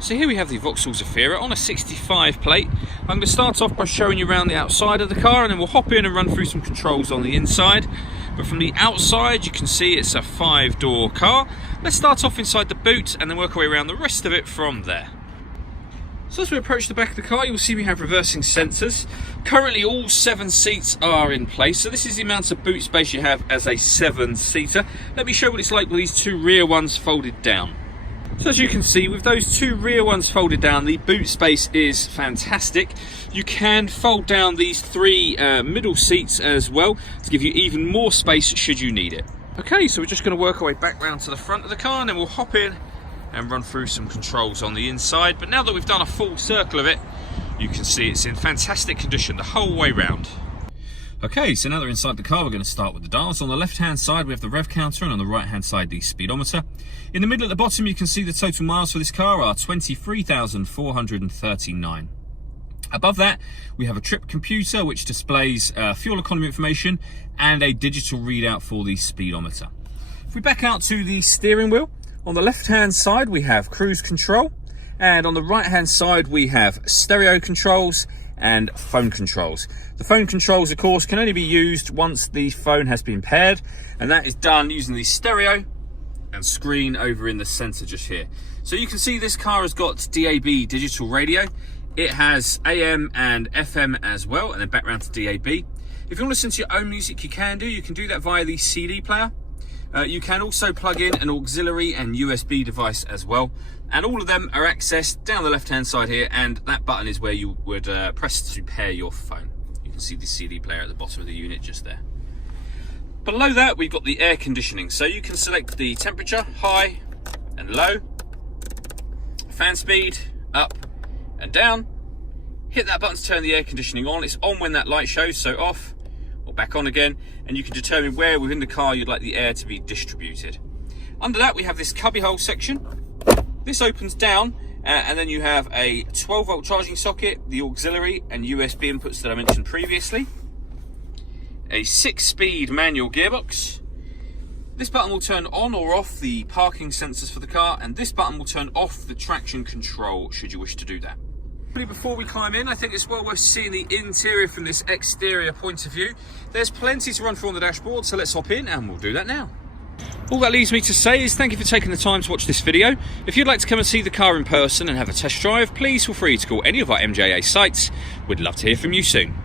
So here we have the Vauxhall Zafira on a 65 plate. I'm going to start off by showing you around the outside of the car, and then we'll hop in and run through some controls on the inside. But from the outside you can see it's a 5-door car. Let's start off inside the boot and then work our way around the rest of it from there. So as we approach the back of the car, you'll see we have reversing sensors. Currently all 7 seats are in place, so this is the amount of boot space you have as a 7-seater. Let me show what it's like with these 2 rear ones folded down. So as you can see, with those 2 rear ones folded down, the boot space is fantastic. You can fold down these 3 middle seats as well to give you even more space should you need it. Okay, so we're just going to work our way back round to the front of the car, and then we'll hop in and run through some controls on the inside. But now that we've done a full circle of it, you can see it's in fantastic condition the whole way round. Okay, so now that we're inside the car, we're going to start with the dials. On the left-hand side, we have the rev counter, and on the right-hand side, the speedometer. In the middle at the bottom, you can see the total miles for this car are 23,439. Above that, we have a trip computer, which displays fuel economy information and a digital readout for the speedometer. If we back out to the steering wheel, on the left-hand side, we have cruise control, and on the right-hand side, we have stereo controls and phone controls. The phone controls, of course, can only be used once the phone has been paired, and that is done using the stereo and screen over in the center just here. So you can see this car has got DAB digital radio. It has AM and FM as well, and then back round to DAB. If you want to listen to your own music, you can do that via the CD player. You can also plug in an auxiliary and USB device as well, and all of them are accessed down the left hand side here, and that button is where you would press to pair your phone. You can see the CD player at the bottom of the unit just there. Below that, we've got the air conditioning, so you can select the temperature, high and low, fan speed, up and down. Hit that button to turn the air conditioning on. It's on when that light shows, so off or back on again, and you can determine where within the car you'd like the air to be distributed. Under that, we have this cubbyhole section. This opens down, and then you have a 12-volt charging socket, the auxiliary and USB inputs that I mentioned previously, a 6-speed manual gearbox. This button will turn on or off the parking sensors for the car, and this button will turn off the traction control should you wish to do that. Before we climb in, I think it's well worth seeing the interior from this exterior point of view. There's plenty to run through on the dashboard, so let's hop in and we'll do that now. All that leaves me to say is thank you for taking the time to watch this video. If you'd like to come and see the car in person and have a test drive, please feel free to call any of our MJA sites. We'd love to hear from you soon.